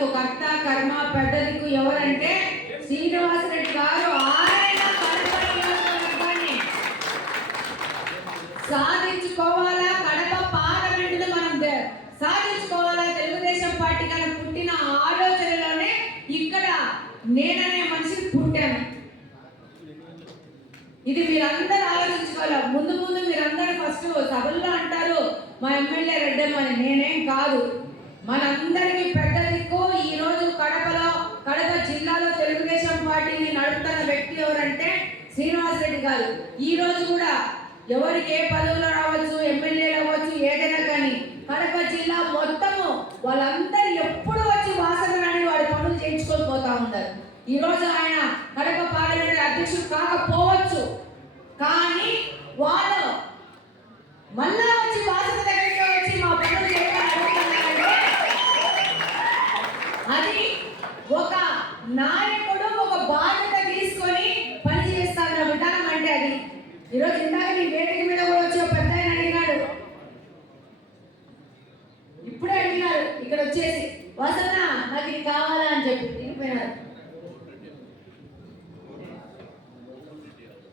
మనకు కర్త కర్మ పెద్దదికు ఎవరంటే శ్రీనివాసరెడ్డి గారు. ఆయన సాధించుకోవాలా? కడప పార్లమెంటును మనం సాధించుకోవాలా? తెలుగుదేశం పార్టీ కానీ పుట్టిన ఆలోచనలోనే ఇక్కడ నేననే మనిషి పుట్టాను. ఇది మీరందరూ ఆలోచించుకోవాలి? ముందు ముందు మీరందరూ ఫస్ట్ సభల్లో అంటారు మా ఎమ్మెల్యే రెడ్డమ్మ నేనేం కాదు. మనందరికీ పెద్ద దిక్కు ఈ రోజు కడపలో కడప జిల్లాలో తెలుగుదేశం పార్టీని నడుపుతున్న వ్యక్తి ఎవరంటే శ్రీనివాస రెడ్డి గారు ఈ రోజు కూడా ఎవరికి ఏ పదవులు రావచ్చు ఎమ్మెల్యేలు అవ్వచ్చు ఏదైనా కానీ కడప జిల్లా మొత్తము వాళ్ళందరూ ఎప్పుడు వచ్చి వాసన రాని వాడి పనులు చేయించుకొని పోతా ఉంటారు ఈ రోజు ఆయన కడప పార్లమెంట్ అధ్యక్షుడు కాకపోవచ్చు కానీ వాళ్ళు మళ్ళా వచ్చి వాసన దగ్గరికి వచ్చి మా పనులు చేయమని అది ఒక నాయకుడు ఒక బాధ్యత తీసుకొని పని చేస్తాడు విధానం అంటే అది ఈరోజు ఇందాక నీ వేదిక మీద కూడా వచ్చి ఒక పెద్ద ఆయన అడిగినాడు ఇప్పుడే అడిగినారు ఇక్కడ వసనా నాకు ఇది కావాలా అని చెప్పి దిగిపోయినారు.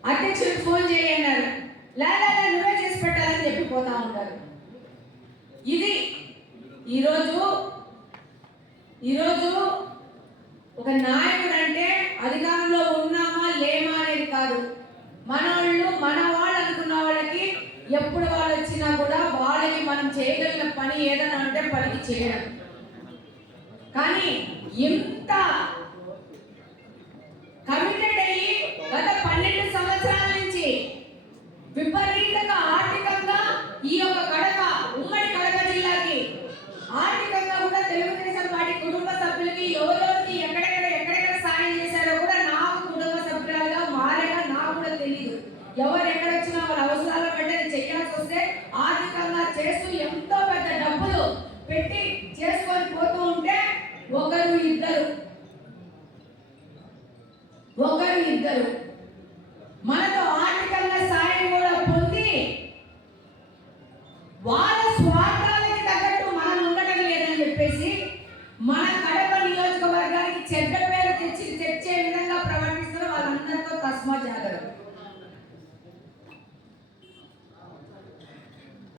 అధ్యక్షుడు ఫోన్ చేయన్నారు లేదా నువ్వే చేసి పెట్టాలని చెప్పి పోతా ఉంటారు ఇది ఈరోజు ఈరోజు ఒక నాయకుడు అంటే అధికారంలో ఉన్నామా లేమా అనేది కాదు. వాళ్ళు మన వాళ్ళు అనుకున్న వాళ్ళకి ఎప్పుడు వాళ్ళు వచ్చినా కూడా వాళ్ళకి మనం చేయగలిగిన పని ఏదైనా అంటే పనికి చేయడం కానీ ఇంత కమిటెడ్ అయ్యి గత పన్నెండు సంవత్సరాల నుంచి విపరీతంగా ఆర్థికంగా ఈ యొక్క కడప ఉమ్మడి కడప జిల్లాకి ఆర్థికంగా కూడా తెలుగుదేశం పార్టీ కుటుంబ సభ్యులకి ఎవరెవరికి ఎక్కడెక్కడ ఎక్కడెక్కడ సాయం చేశారో కూడా నాకు కుటుంబ సభ్యులుగా మారగా నాకు కూడా తెలియదు ఎవరు ఎక్కడొచ్చినా వాళ్ళ అవసరాల పడ్డది చేయాల్సి వస్తే ఆర్థికంగా చేస్తూ ఎంతో పెద్ద డబ్బులు పెట్టి ఇద్దరు మనకు ఆర్థికంగా సాయం కూడా పొంది వాళ్ళ స్వార్థాలకి తగ్గట్టు మనం ఉండటం లేదని చెప్పేసి మన కడప నియోజకవర్గానికి చెడ్డ